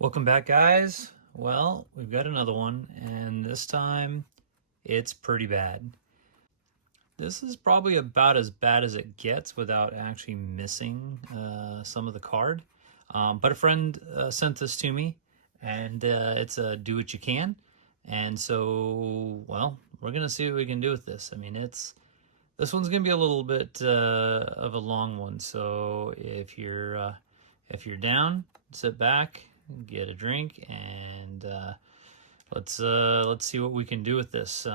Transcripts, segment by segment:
Welcome back, guys. Well, we've got another one, and this time it's pretty bad. This is probably about as bad as it gets without actually missing some of the card. But a friend sent this to me, and it's a do what you can. And so, well, we're gonna see what we can do with this. I mean, this one's gonna be a little bit of a long one. So if you're down, sit back, get a drink, and let's see what we can do with this.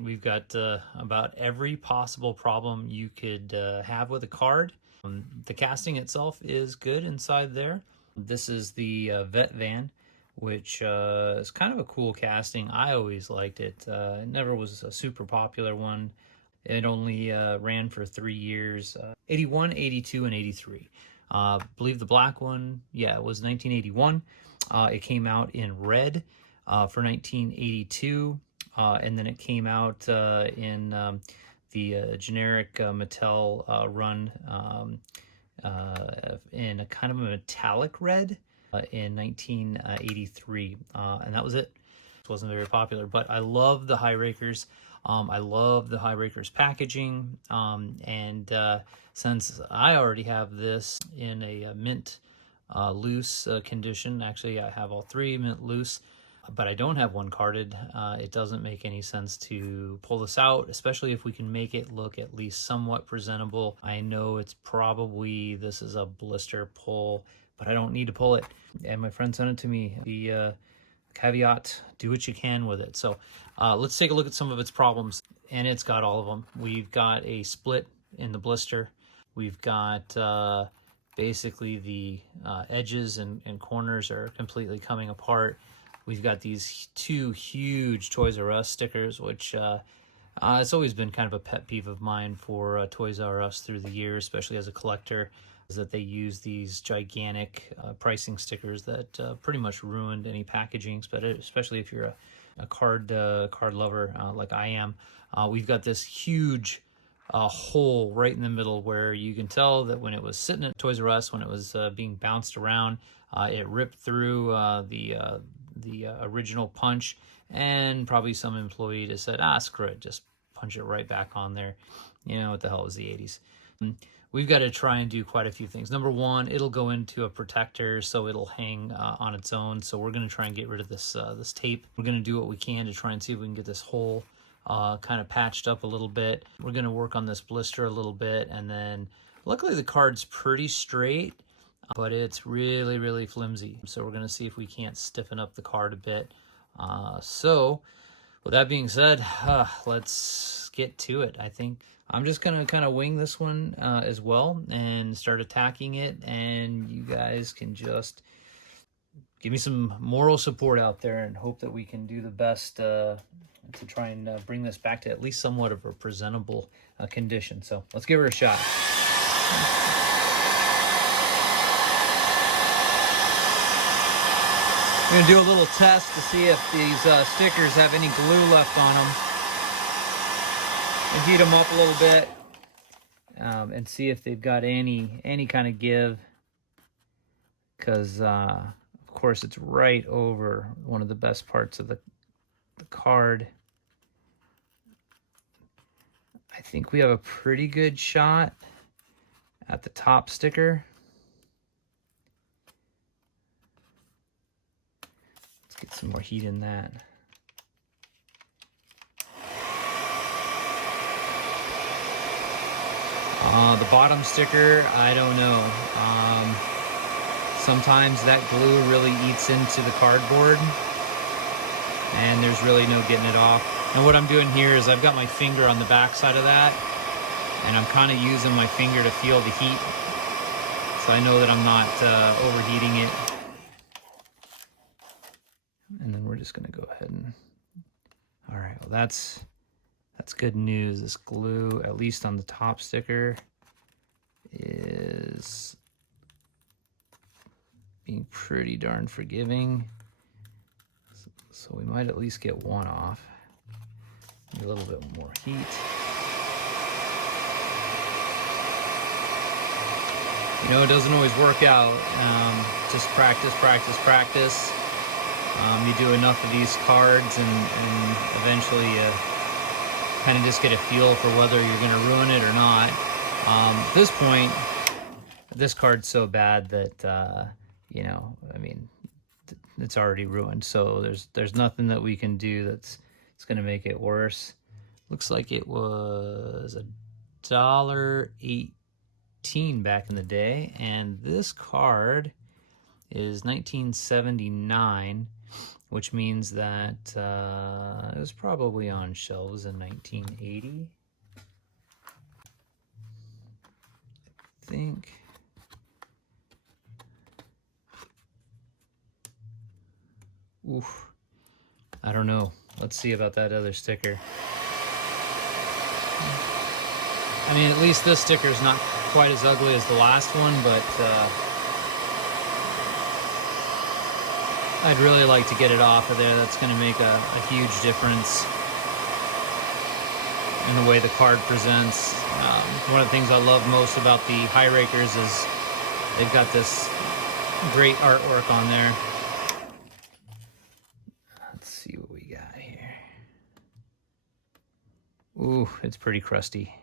We've got about every possible problem you could have with a card. The casting itself is good inside there. This is the Vet van, which is kind of a cool casting. I always liked it. It never was a super popular one. It only ran for 3 years, 81, 82, and 83. Believe the black one, yeah, it was 1981. It came out in red for 1982, and then it came out in the generic Mattel run in a kind of a metallic red in 1983, and that was it. It wasn't very popular, but I love the HIRAKERS. I love the HIRAKERS packaging, and since I already have this in a mint loose condition, actually I have all three mint loose, but I don't have one carded, it doesn't make any sense to pull this out, especially if we can make it look at least somewhat presentable. I know it's probably, this is a blister pull, but I don't need to pull it. And my friend sent it to me. The caveat, do what you can with it. So let's take a look at some of its problems, and it's got all of them. We've got a split in the blister. We've got basically the edges and corners are completely coming apart. We've got these two huge Toys R Us stickers, which it's always been kind of a pet peeve of mine for Toys R Us through the years, especially as a collector, is that they use these gigantic pricing stickers that pretty much ruined any packaging, especially if you're a card lover like I am. We've got this huge hole right in the middle where you can tell that when it was sitting at Toys R Us, when it was being bounced around, it ripped through the original punch, and probably some employee just said, screw it, just punch it right back on there. You know what the hell, was the 80s. We've got to try and do quite a few things. Number one, it'll go into a protector, so it'll hang on its own. So we're going to try and get rid of this this tape. We're going to do what we can to try and see if we can get this hole kind of patched up a little bit. We're going to work on this blister a little bit, and then luckily the card's pretty straight, but it's really, really flimsy. So we're going to see if we can't stiffen up the card a bit. So with that being said, let's get to it. I think I'm just going to kind of wing this one as well and start attacking it, and you guys can just give me some moral support out there and hope that we can do the best to try and bring this back to at least somewhat of a presentable condition. So let's give her a shot. I'm going to do a little test to see if these stickers have any glue left on them. And heat them up a little bit and see if they've got any kind of give, because of course it's right over one of the best parts of the card. I think we have a pretty good shot at the top sticker. Let's get some more heat in that. The bottom sticker, I don't know. Sometimes that glue really eats into the cardboard, and there's really no getting it off. And what I'm doing here is I've got my finger on the back side of that, and I'm kind of using my finger to feel the heat, so I know that I'm not overheating it. And then we're just going to go ahead and... All right, well that's good news. This glue, at least on the top sticker, is being pretty darn forgiving. So we might at least get one off. Need a little bit more heat. You know, it doesn't always work out. Just practice, practice, practice. You do enough of these cards and eventually you kind of just get a feel for whether you're going to ruin it or not. At this point, this card's so bad that, you know, I mean, it's already ruined. So there's nothing that we can do that's going to make it worse. Looks like it was $1.18 back in the day, and this card is 1979, which means that it was probably on shelves in 1980. I think. Oof. I don't know. Let's see about that other sticker. I mean, at least this sticker is not quite as ugly as the last one, but I'd really like to get it off of there. That's going to make a huge difference in the way the card presents. One of the things I love most about the HIRAKERS is they've got this great artwork on there. Let's see what we got here. Ooh, it's pretty crusty.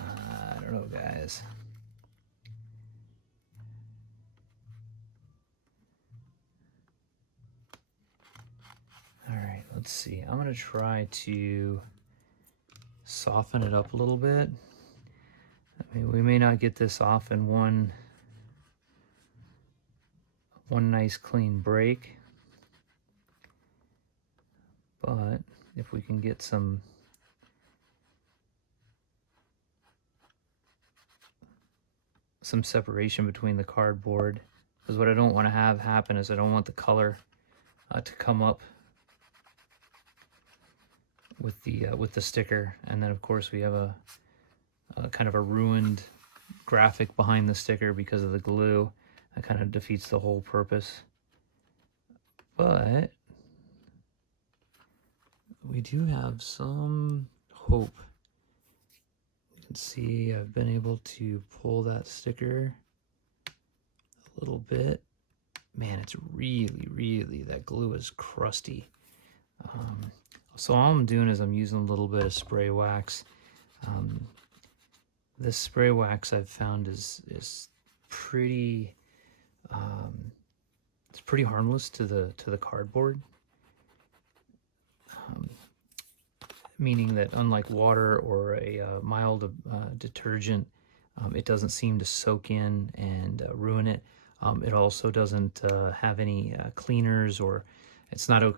I don't know, guys. All right, let's see. I'm gonna try to soften it up a little bit. I mean, we may not get this off in one nice clean break, but if we can get some separation between the cardboard, because what I don't want to have happen is I don't want the color to come up with the sticker, and then of course we have a kind of a ruined graphic behind the sticker because of the glue. That kind of defeats the whole purpose. But we do have some hope. You can see I've been able to pull that sticker a little bit. Man, it's really, that glue is crusty. So all I'm doing is I'm using a little bit of spray wax. This spray wax I've found is pretty it's pretty harmless to the cardboard. Meaning that unlike water or a mild detergent, it doesn't seem to soak in and ruin it. It also doesn't have any cleaners, or it's not a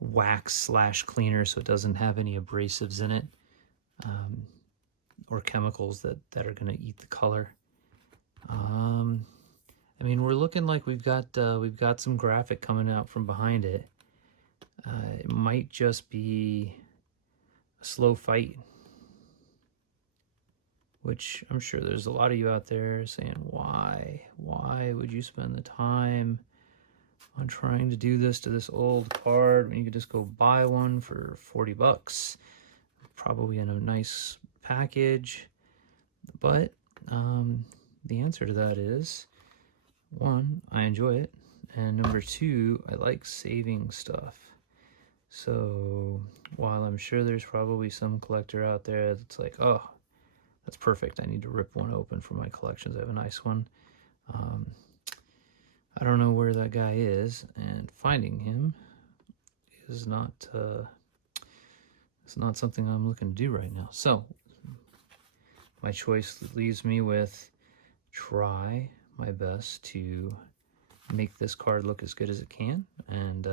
wax / cleaner, so it doesn't have any abrasives in it, or chemicals that are going to eat the color. I mean, we're looking like we've got some graphic coming out from behind it. It might just be a slow fight, which I'm sure there's a lot of you out there saying, why would you spend the time on trying to do this to this old card when you could just go buy one for 40 bucks, probably in a nice package? But the answer to that is, one, I enjoy it, and number two, I like saving stuff. So while I'm sure there's probably some collector out there that's like, oh, that's perfect, I need to rip one open for my collections, I have a nice one. I don't know where that guy is, and finding him is not it's not something I'm looking to do right now. So my choice leaves me with try my best to make this card look as good as it can, and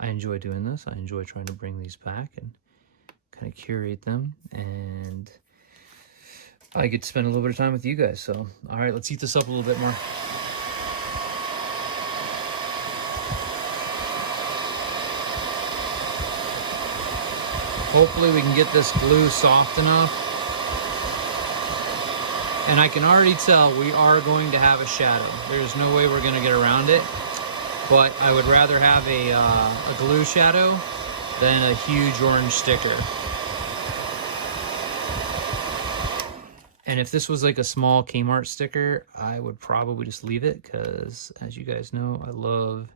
I enjoy doing this. I enjoy trying to bring these back and kind of curate them, and I get to spend a little bit of time with you guys. So all right, let's eat this up a little bit more. Hopefully we can get this glue soft enough. And I can already tell we are going to have a shadow. There's no way we're going to get around it. But I would rather have a glue shadow than a huge orange sticker. And if this was like a small Kmart sticker, I would probably just leave it because, as you guys know, I love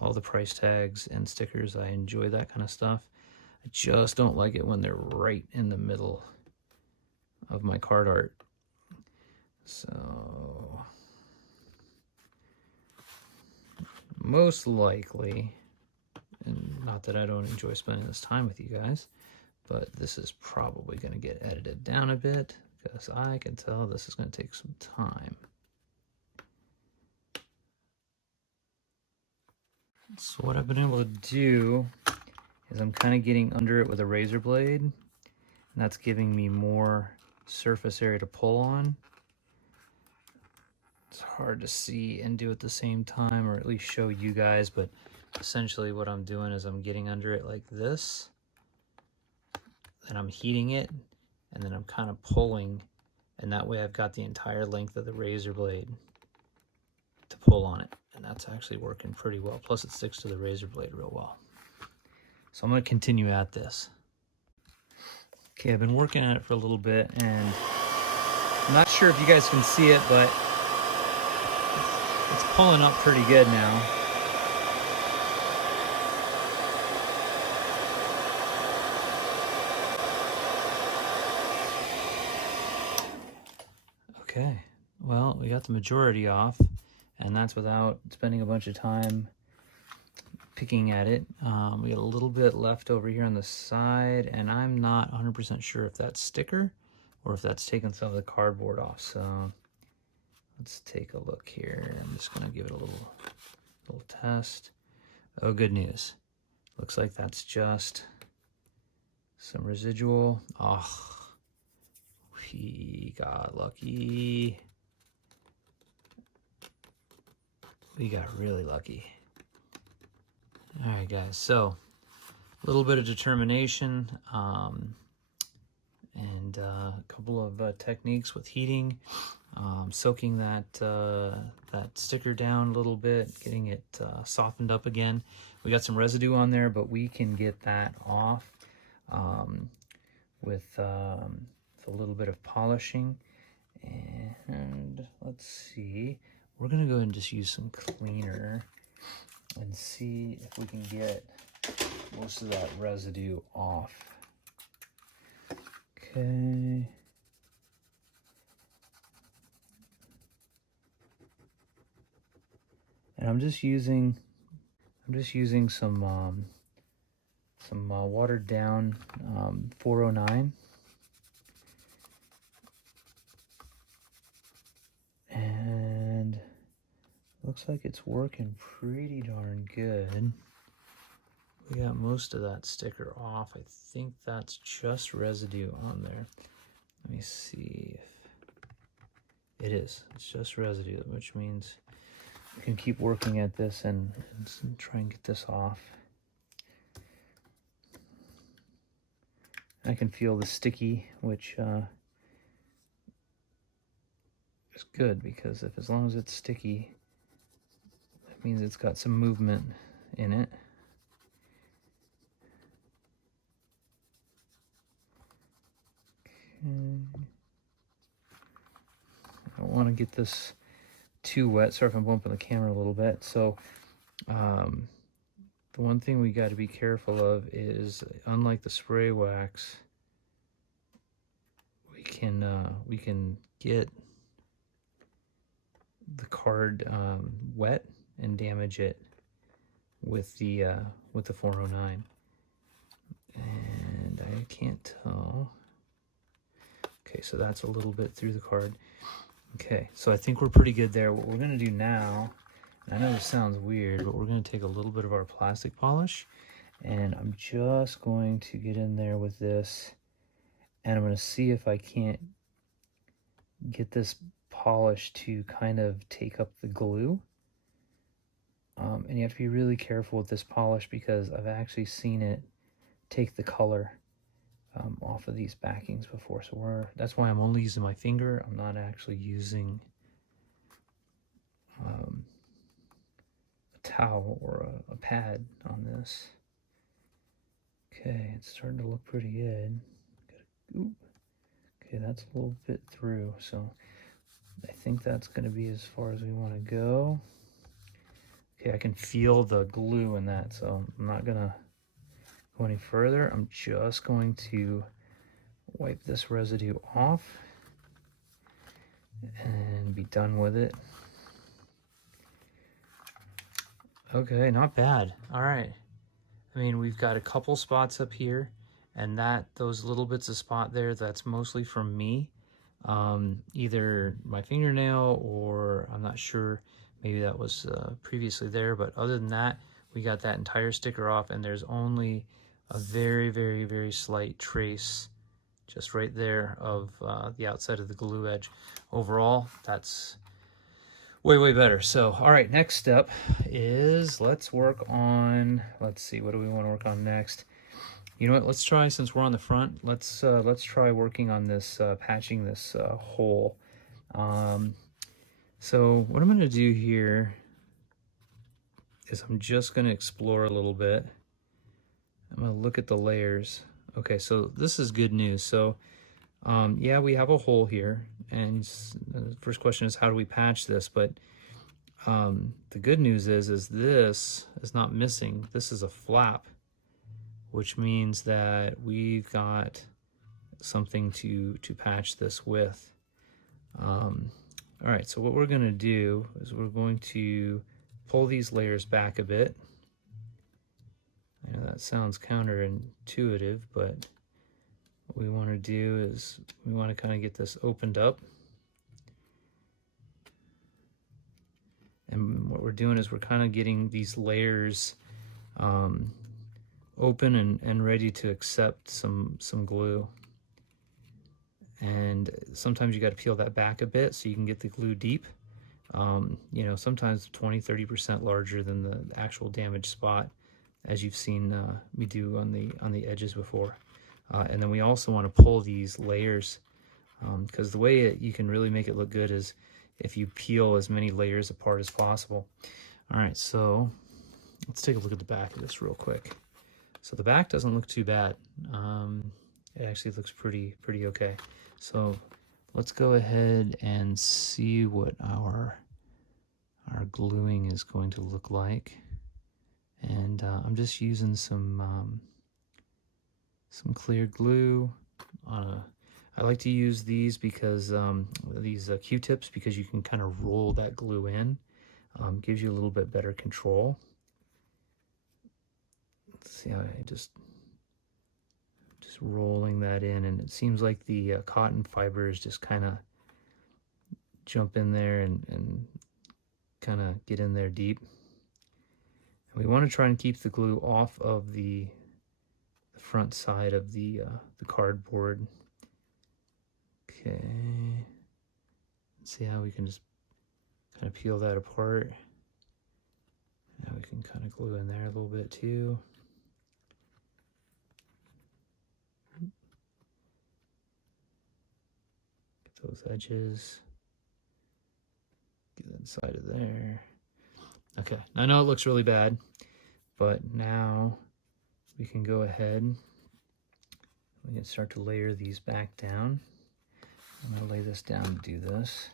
all the price tags and stickers. I enjoy that kind of stuff. I just don't like it when they're right in the middle of my card art. So most likely, and not that I don't enjoy spending this time with you guys, but this is probably going to get edited down a bit because I can tell this is going to take some time. So what I've been able to do is I'm kind of getting under it with a razor blade, and that's giving me more surface area to pull on. It's hard to see and do at the same time, or at least show you guys, but essentially what I'm doing is I'm getting under it like this, and I'm heating it, and then I'm kind of pulling, and that way I've got the entire length of the razor blade to pull on it, and that's actually working pretty well. Plus it sticks to the razor blade real well. So I'm going to continue at this. Okay, I've been working at it for a little bit, and I'm not sure if you guys can see it, but it's pulling up pretty good now. Okay, well, we got the majority off, and that's without spending a bunch of time picking at it. We got a little bit left over here on the side, and I'm not 100% sure if that's sticker or if that's taking some of the cardboard off. So let's take a look here. I'm just going to give it a little test. Oh, good news. Looks like that's just some residual. Oh, we got lucky. We got really lucky. All right, guys, so a little bit of determination and a couple of techniques with heating, soaking that sticker down a little bit, getting it softened up again. We got some residue on there, but we can get that off with a little bit of polishing. And let's see, we're gonna go ahead and just use some cleaner and see if we can get most of that residue off. Okay. And I'm just using some watered down 409. And looks like it's working pretty darn good. We got most of that sticker off. I think that's just residue on there. Let me see if it is. It's just residue, which means we can keep working at this and try and get this off. I can feel the sticky, which is good, because as long as it's sticky, that means it's got some movement in it. Okay. I don't want to get this too wet. Sorry if I'm bumping the camera a little bit. So the one thing we got to be careful of is, unlike the spray wax, we can get the card wet and damage it with the 409. And I can't tell. Okay, so that's a little bit through the card. Okay, so I think we're pretty good there. What we're gonna do now, I know this sounds weird, but we're gonna take a little bit of our plastic polish, and I'm just going to get in there with this, and I'm gonna see if I can't get this polish to kind of take up the glue. And you have to be really careful with this polish, because I've actually seen it take the color off of these backings before. So that's why I'm only using my finger. I'm not actually using a towel or a pad on this. Okay, it's starting to look pretty good. Okay, that's a little bit through, so I think that's going to be as far as we want to go. Okay, I can feel the glue in that, so I'm not going to go any further. I'm just going to wipe this residue off and be done with it. Okay, not bad. All right. I mean, we've got a couple spots up here, and those little bits of spot there, that's mostly from me. Either my fingernail, or I'm not sure, maybe that was previously there, but other than that, we got that entire sticker off, and there's only a very, very, very slight trace just right there of the outside of the glue edge. Overall, that's way, way better. So, all right, next step is let's work on, let's see, what do we want to work on next? You know what, let's try, since we're on the front, let's try working on this, patching this hole. So what I'm going to do here is I'm just going to explore a little bit. I'm going to look at the layers. Okay, so this is good news. So yeah, we have a hole here, and the first question is, how do we patch this? But the good news is this is not missing. This is a flap, which means that we've got something to patch this with. All right, so what we're going to do is we're going to pull these layers back a bit. I know that sounds counterintuitive, but what we want to do is we want to kind of get this opened up. And what we're doing is we're kind of getting these layers open and ready to accept some glue. And sometimes you got to peel that back a bit so you can get the glue deep. You know, sometimes 20-30% larger than the actual damaged spot, as you've seen me do on the edges before. And then we also want to pull these layers, because the way you can really make it look good is if you peel as many layers apart as possible. All right, so let's take a look at the back of this real quick. So the back doesn't look too bad. It actually looks pretty okay. So let's go ahead and see what our gluing is going to look like. And I'm just using some clear glue. I like to use these because these Q-tips, because you can kind of roll that glue in. Gives you a little bit better control. Let's see how I just rolling that in, and it seems like the cotton fibers just kind of jump in there and kind of get in there deep. And we want to try and keep the glue off of the front side of the cardboard. Okay, let's see how we can just kind of peel that apart. Now we can kind of glue in there a little bit too. Get those edges. Get inside of there. Okay, I know it looks really bad, but now we can go ahead. We can start to layer these back down. I'm going to lay this down to do this.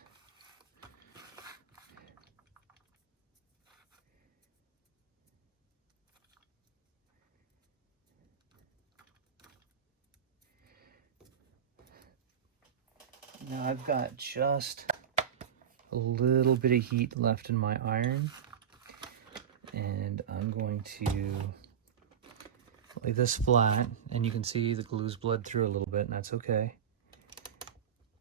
Now I've got just a little bit of heat left in my iron, and I'm going to lay this flat, and you can see the glue's bled through a little bit, and that's okay.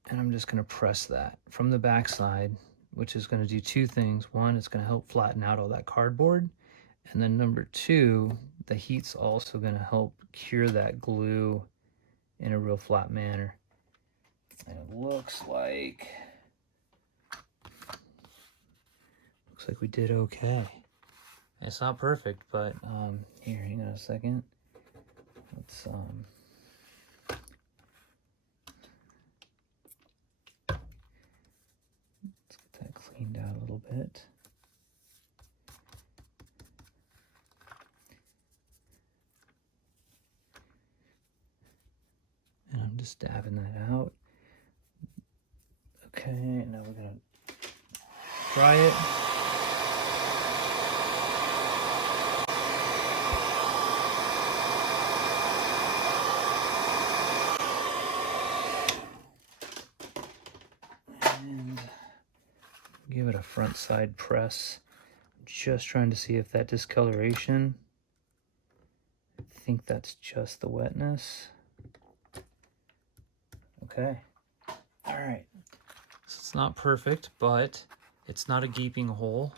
And I'm just going to press that from the back side, which is going to do two things. One, it's going to help flatten out all that cardboard, and then number two, the heat's also going to help cure that glue in a real flat manner. And it looks like we did okay. It's not perfect, but here, hang on a second. Let's get that cleaned out a little bit. And I'm just dabbing that out. Okay, now we're gonna dry it. And give it a front side press. Just trying to see if that discoloration, I think that's just the wetness. Okay, all right. So it's not perfect, but it's not a gaping hole.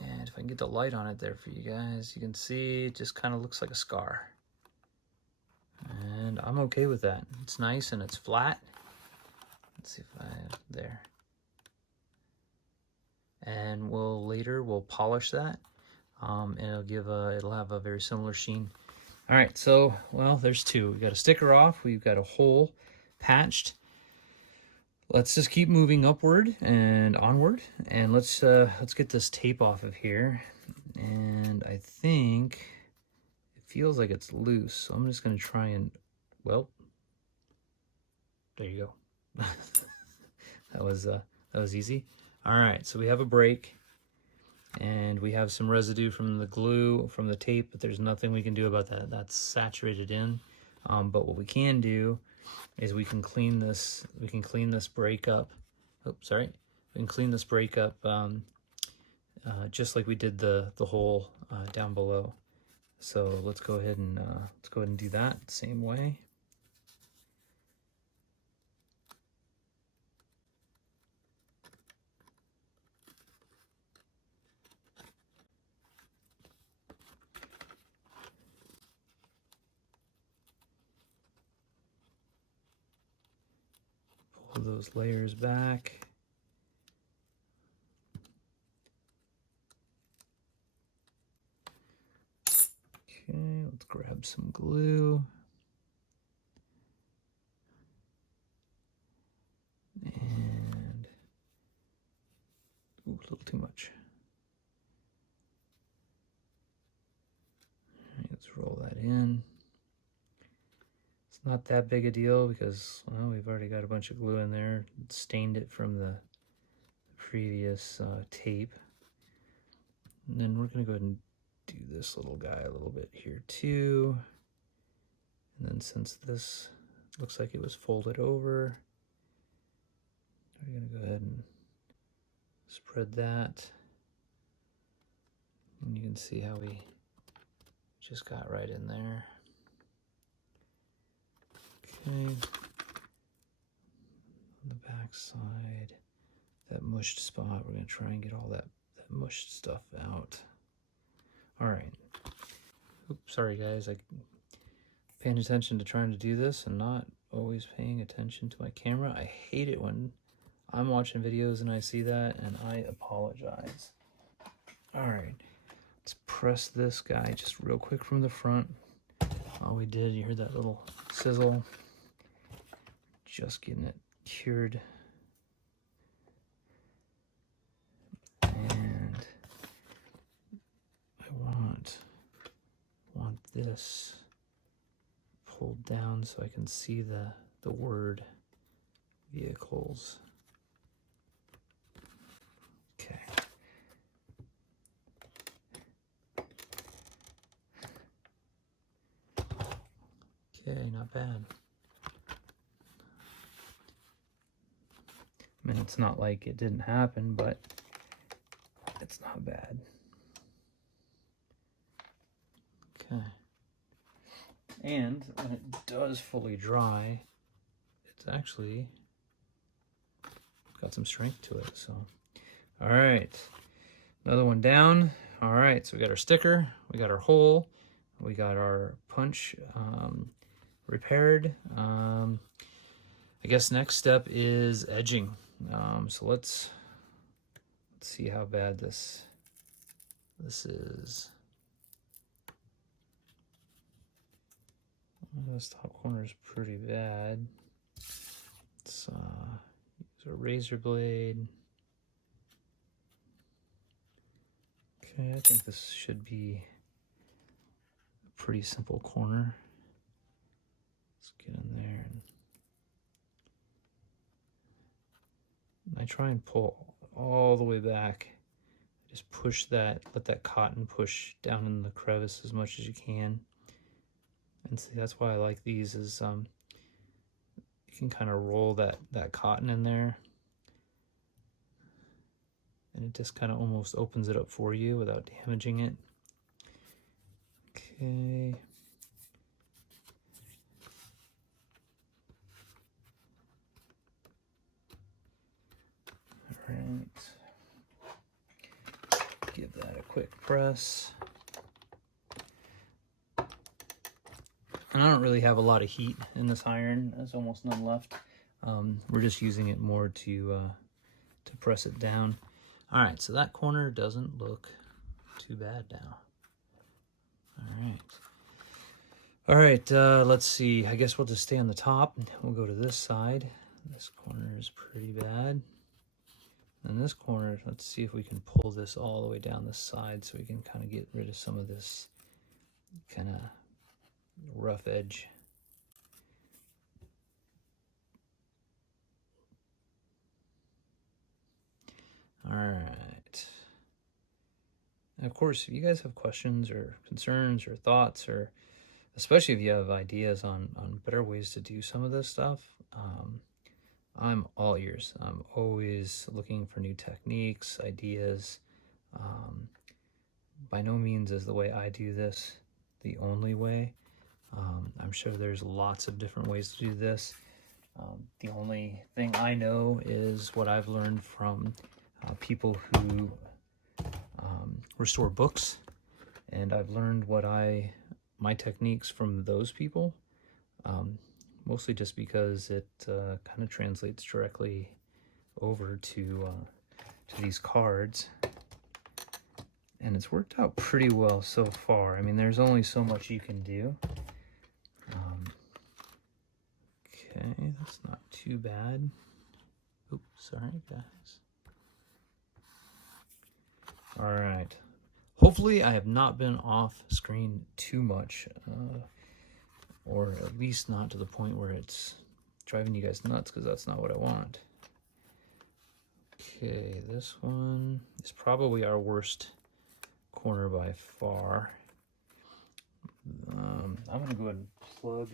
And if I can get the light on it there for you guys, you can see it just kind of looks like a scar. And I'm okay with that. It's nice and it's flat. Let's see if there. And we'll polish that. And it'll have a very similar sheen. All right, so, well, there's two. We've got a sticker off, we've got a hole patched. Let's just keep moving upward and onward, and let's get this tape off of here. And I think it feels like it's loose, so I'm just gonna try and, well, there you go. that was easy. All right, so we have a break, and we have some residue from the glue, from the tape, but there's nothing we can do about that. That's saturated in. But what we can do is we can clean this break up. Oh, sorry. We can clean this break up just like we did the hole down below. So let's go ahead and do that same way. Pull those layers back. Okay, let's grab some glue. And, ooh, a little too much. All right, let's roll that in. It's not that big a deal because, well, we've already got a bunch of glue in there. It stained it from the previous tape. And then we're gonna go ahead and do this little guy a little bit here too. And then since this looks like it was folded over, we're gonna go ahead and spread that. And you can see how we just got right in there. Okay. On the back side, that mushed spot, we're gonna try and get all that mushed stuff out. All right. Oops, sorry guys, I paying attention to trying to do this and not always paying attention to my camera. I hate it when I'm watching videos and I see that, and I apologize. All right, let's press this guy just real quick from the front. All we did, you heard that little sizzle. Just getting it cured. And I want this pulled down so I can see the word vehicles. Okay. Okay, not bad. I mean, it's not like it didn't happen, but it's not bad. Okay. And when it does fully dry, it's actually got some strength to it. So, all right, another one down. All right, so we got our sticker, we got our hole, we got our punch repaired. I guess next step is edging. So let's see how bad this is. This top corner is pretty bad. Let's use a razor blade. Okay, I think this should be a pretty simple corner. Let's get in there and I try and pull all the way back. Just push that, let that cotton push down in the crevice as much as you can. And see, that's why I like these is you can kind of roll that cotton in there. And it just kind of almost opens it up for you without damaging it. Okay. All right. Give that a quick press. And I don't really have a lot of heat in this iron. There's almost none left. We're just using it more to press it down. All right, so that corner doesn't look too bad now. All right, let's see. I guess we'll just stay on the top. We'll go to this side. This corner is pretty bad. And this corner, let's see if we can pull this all the way down the side so we can kind of get rid of some of this kind of rough edge. All right. And of course, if you guys have questions or concerns or thoughts, or especially if you have ideas on better ways to do some of this stuff, I'm all ears. I'm always looking for new techniques, ideas. By no means is the way I do this the only way. I'm sure there's lots of different ways to do this. The only thing I know is what I've learned from people who restore books, and I've learned my techniques from those people, mostly just because it kind of translates directly over to these cards, and it's worked out pretty well so far. I mean, there's only so much you can do. Okay, that's not too bad. Oops, sorry guys. All right. Hopefully I have not been off screen too much, or at least not to the point where it's driving you guys nuts, because that's not what I want. Okay, this one is probably our worst corner by far. I'm gonna go ahead and plug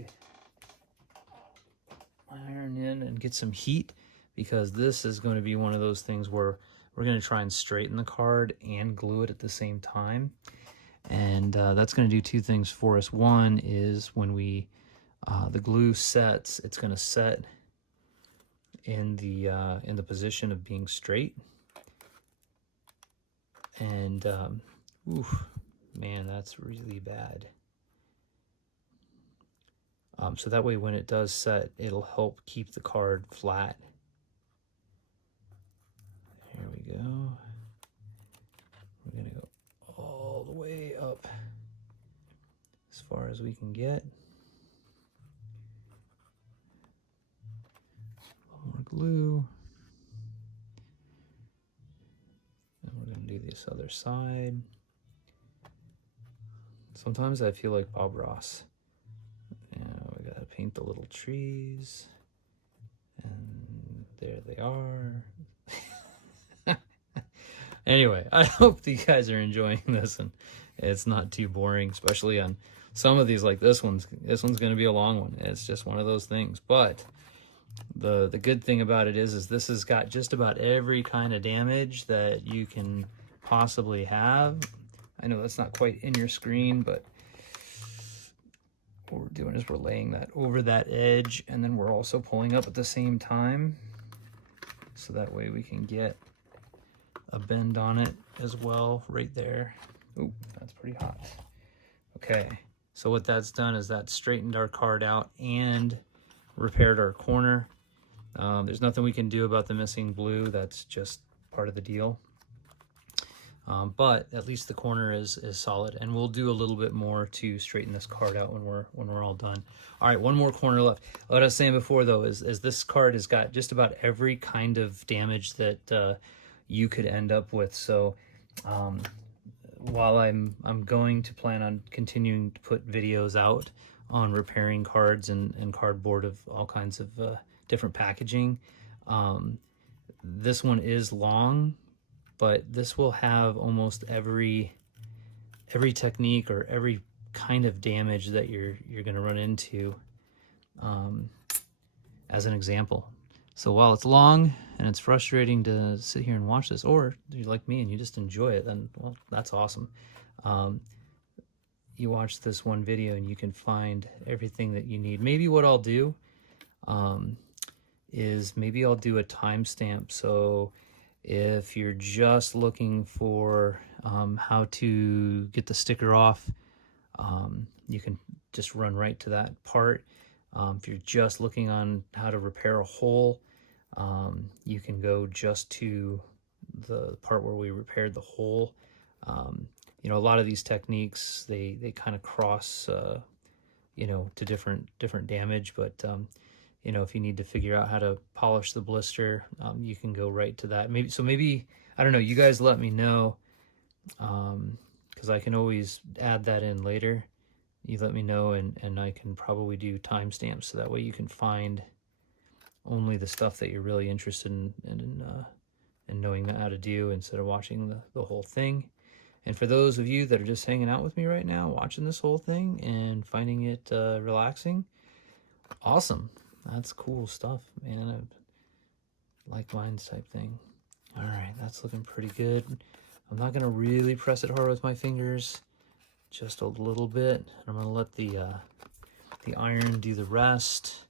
my iron in and get some heat, because this is going to be one of those things where we're going to try and straighten the card and glue it at the same time. And that's going to do two things for us. One is when the glue sets, it's going to set in the position of being straight. And oof, man, that's really bad. So that way when it does set, it'll help keep the card flat. Here we go. We're going to go all the way up as far as we can get. A little more glue. And we're going to do this other side. Sometimes I feel like Bob Ross. We got to paint the little trees. And there they are. Anyway, I hope you guys are enjoying this and it's not too boring, especially on some of these, like this one's going to be a long one. It's just one of those things. But the good thing about it is this has got just about every kind of damage that you can possibly have. I know that's not quite in your screen, but what we're doing is we're laying that over that edge, and then we're also pulling up at the same time. So that way we can get a bend on it as well right there. Ooh, that's pretty hot. Okay, so what that's done is that straightened our card out and repaired our corner. There's nothing we can do about the missing blue. That's just part of the deal. But at least the corner is solid, and we'll do a little bit more to straighten this card out when we're all done. All right, one more corner left. What I was saying before though is this card has got just about every kind of damage that you could end up with. So while I'm going to plan on continuing to put videos out on repairing cards and cardboard of all kinds of different packaging, This one is long, but this will have almost every technique or every kind of damage that you're going to run into as an example. So while it's long and it's frustrating to sit here and watch this, or you're like me and you just enjoy it, then, well, that's awesome. You watch this one video and you can find everything that you need. Maybe what I'll do is maybe I'll do a timestamp. So if you're just looking for how to get the sticker off, you can just run right to that part. If you're just looking on how to repair a hole, you can go just to the part where we repaired the hole. You know, a lot of these techniques, they kind of cross, you know, to different damage, but you know, if you need to figure out how to polish the blister, you can go right to that. Maybe, I don't know, you guys let me know, because I can always add that in later. You let me know, and I can probably do timestamps, so that way you can find only the stuff that you're really interested in knowing how to do, instead of watching the whole thing. And for those of you that are just hanging out with me right now, watching this whole thing and finding it relaxing, awesome. That's cool stuff, man. Like minds type thing. All right, that's looking pretty good. I'm not gonna really press it hard with my fingers, just a little bit. I'm gonna let the iron do the rest.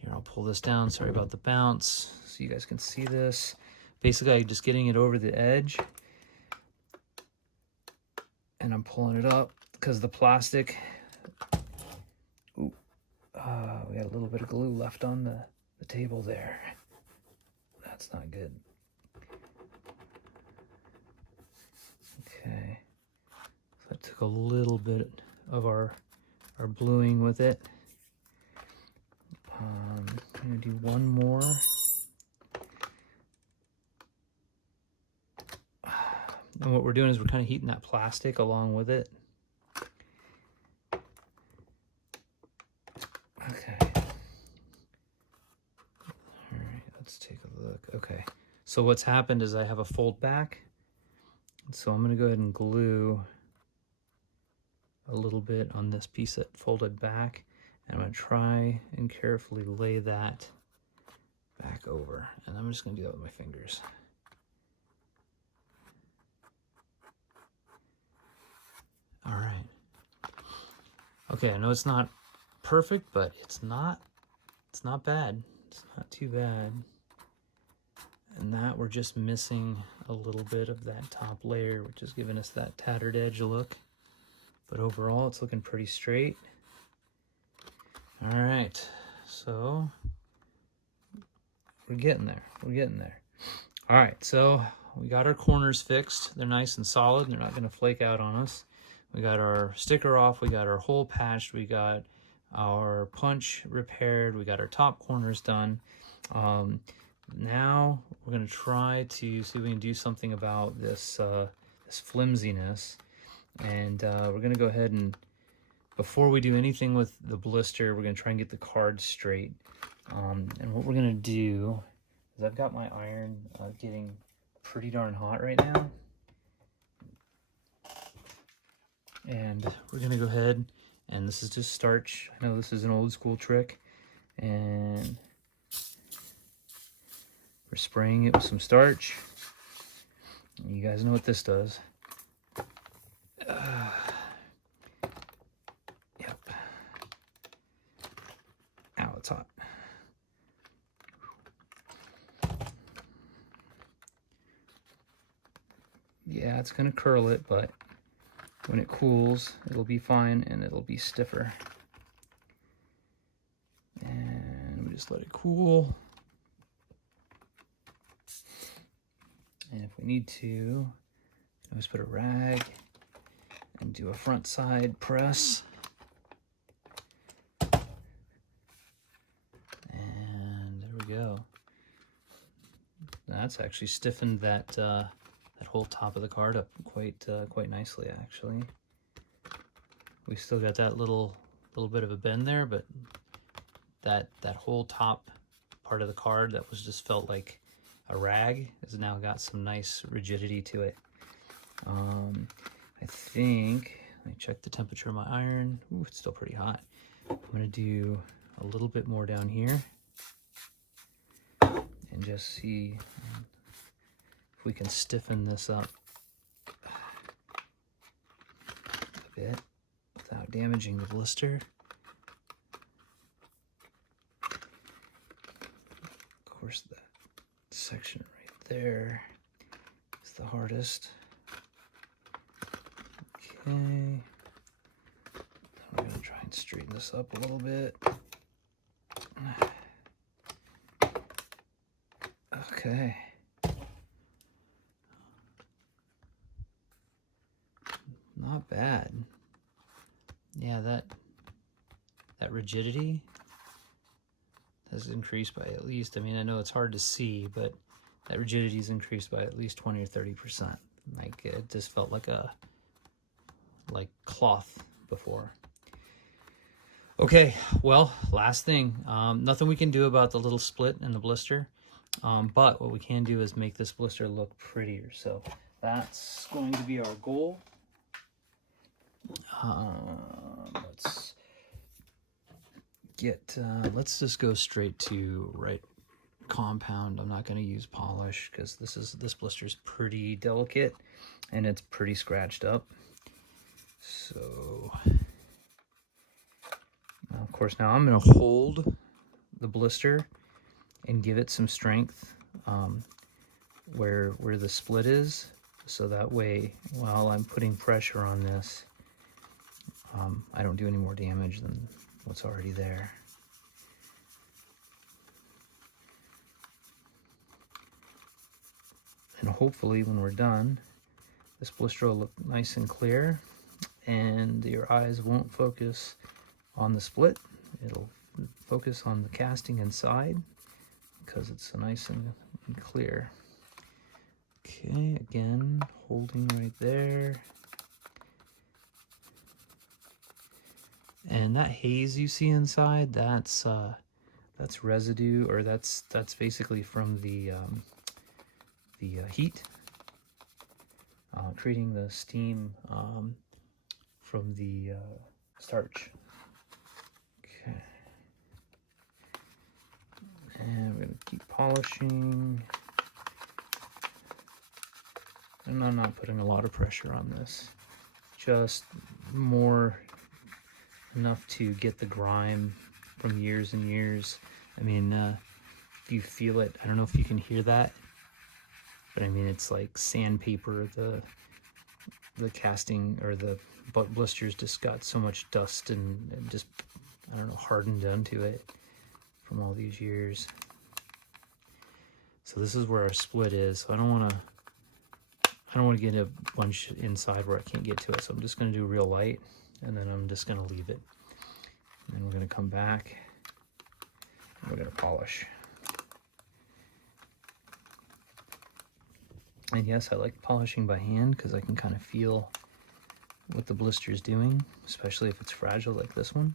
Here, I'll pull this down. Sorry about the bounce, so you guys can see this. Basically, I'm just getting it over the edge, and I'm pulling it up because the plastic. Ooh, we got a little bit of glue left on the table there. That's not good. Okay, so I took a little bit of our bluing with it. I'm gonna do one more. And what we're doing is we're kind of heating that plastic along with it. Okay. All right, let's take a look. Okay, so what's happened is I have a fold back. So I'm gonna go ahead and glue a little bit on this piece that folded back. And I'm gonna try and carefully lay that back over. And I'm just gonna do that with my fingers. All right. Okay, I know it's not perfect, but it's not bad. It's not too bad. And that we're just missing a little bit of that top layer, which is giving us that tattered edge look. But overall, it's looking pretty straight. All right, so we're getting there. We're getting there. All right, so we got our corners fixed. They're nice and solid. They're not going to flake out on us. We got our sticker off. We got our hole patched. We got our punch repaired. We got our top corners done. Now we're going to try to see if we can do something about this this flimsiness. And we're going to go ahead and, before we do anything with the blister, we're going to try and get the card straight. And what we're going to do is, I've got my iron getting pretty darn hot right now. And we're going to go ahead, and this is just starch. I know this is an old school trick. And we're spraying it with some starch. You guys know what this does. Yep. Ow, it's hot. Yeah, it's gonna curl it, but when it cools, it'll be fine and it'll be stiffer. And we just let it cool. And if we need to, let's put a rag and do a front side press. And there we go. That's actually stiffened that that whole top of the card up quite nicely, actually. We still got that little bit of a bend there, but that whole top part of the card that was just felt like a rag has now got some nice rigidity to it. I think, let me check the temperature of my iron. Ooh, it's still pretty hot. I'm gonna do a little bit more down here and just see if we can stiffen this up a bit without damaging the blister. Of course, that section right there is the hardest. Okay. I'm gonna try and straighten this up a little bit. Okay. Not bad. Yeah, that rigidity has increased by at least, I mean, I know it's hard to see, but that rigidity is increased by at least 20 or 30%. Like, it just felt like cloth before. Okay, well, last thing. Nothing we can do about the little split in the blister, but what we can do is make this blister look prettier. So that's going to be our goal. Let's just go straight to right compound. I'm not going to use polish because this blister is pretty delicate and it's pretty scratched up. So of course, now I'm going to hold the blister and give it some strength where the split is, so that way while I'm putting pressure on this, I don't do any more damage than what's already there. And hopefully when we're done, this blister will look nice and clear and your eyes won't focus on the split. It'll focus on the casting inside because it's so nice and clear. Okay, again, holding right there. And that haze you see inside, that's residue, or that's basically from the heat, creating the steam from the starch. Okay, and we're gonna keep polishing. And I'm not putting a lot of pressure on this, just more enough to get the grime from years and years. I mean, if you feel it, I don't know if you can hear that, but I mean, it's like sandpaper. The casting or the blisters just got so much dust and just, I don't know, hardened onto it from all these years. So this is where our split is. So I don't want to get a bunch inside where I can't get to it. So I'm just going to do real light, and then I'm just going to leave it. And then we're going to come back and we're going to polish. And yes, I like polishing by hand because I can kind of feel what the blister is doing, especially if it's fragile like this one.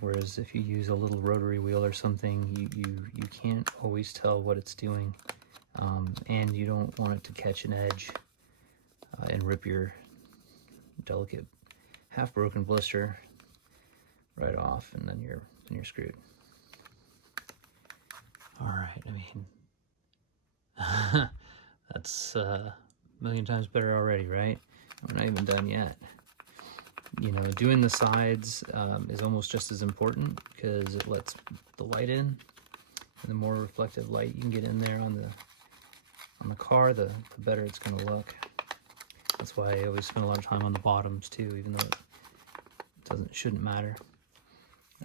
Whereas if you use a little rotary wheel or something, you can't always tell what it's doing, and you don't want it to catch an edge and rip your delicate half-broken blister right off, and then you're screwed. All right, I mean, that's a million times better already, right? We're not even done yet. You know, doing the sides is almost just as important because it lets the light in, and the more reflective light you can get in there on the car, the better it's going to look. That's why I always spend a lot of time on the bottoms too, even though it shouldn't matter.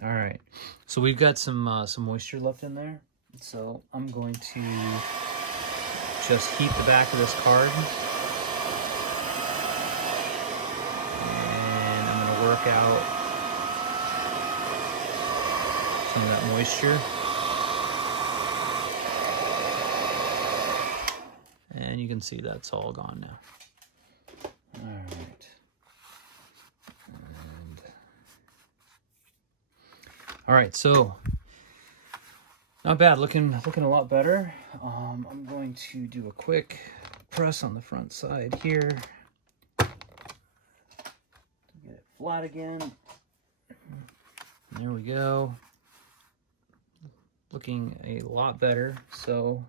All right, so we've got some moisture left in there, so I'm going to just heat the back of this card. Work out some of that moisture, and you can see that's all gone now. All right, All right, so not bad, looking a lot better. I'm going to do a quick press on the front side here. Get it flat again. There we go. Looking a lot better. So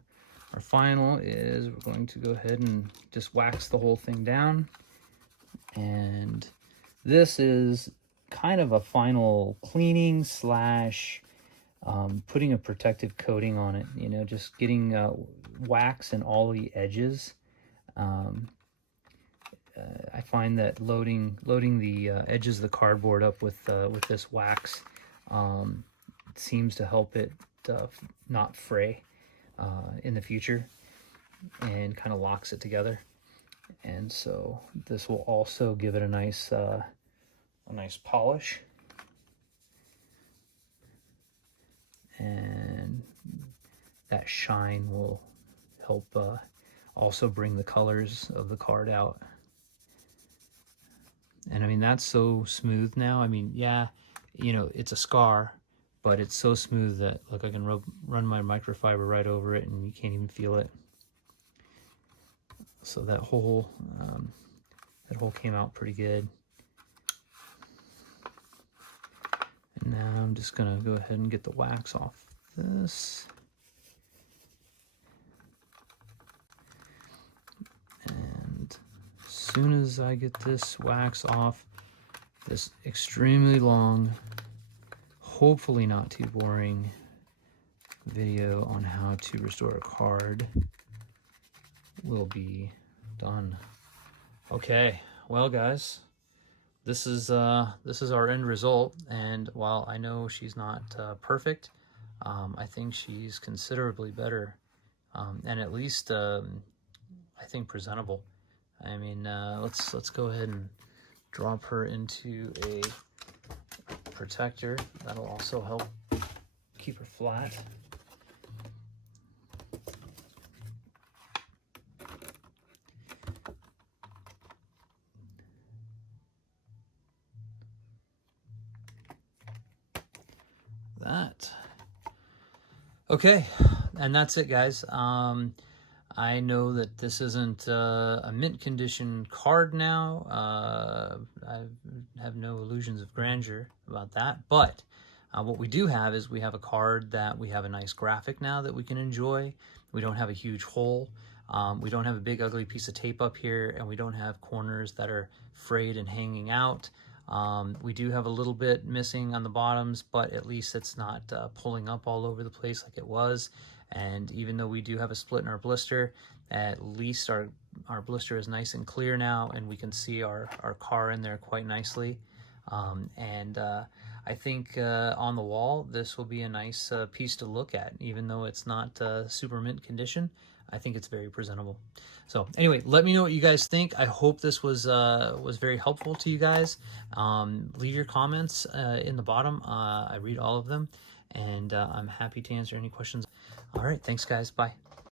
our final is we're going to go ahead and just wax the whole thing down. And this is kind of a final cleaning slash putting a protective coating on it, you know, just getting wax in all the edges. I find that loading the edges of the cardboard up with this wax seems to help it not fray in the future, and kind of locks it together. And so this will also give it a nice polish. And that shine will help also bring the colors of the card out. And I mean, that's so smooth now. I mean, yeah, you know, it's a scar, but it's so smooth that, look, I can run my microfiber right over it and you can't even feel it. So that whole came out pretty good. And now I'm just gonna go ahead and get the wax off this. And as soon as I get this wax off, this extremely long, hopefully not too boring video on how to restore a card will be done. Okay, well guys, this is our end result, and while I know she's not perfect, I think she's considerably better, and at least I think presentable. I mean, let's go ahead and drop her into a protector. That'll also help keep her flat. Okay, and that's it, guys. I know that this isn't a mint condition card now. I have no illusions of grandeur about that, but what we do have is we have a card that we have a nice graphic now that we can enjoy. We don't have a huge hole. We don't have a big ugly piece of tape up here, and we don't have corners that are frayed and hanging out. We do have a little bit missing on the bottoms, but at least it's not pulling up all over the place like it was. And even though we do have a split in our blister, at least our blister is nice and clear now, and we can see our car in there quite nicely. I think on the wall, this will be a nice piece to look at, even though it's not super mint condition. I think it's very presentable. So anyway, let me know what you guys think. I hope this was very helpful to you guys. Leave your comments in the bottom. I read all of them, and I'm happy to answer any questions. All right, thanks guys, bye.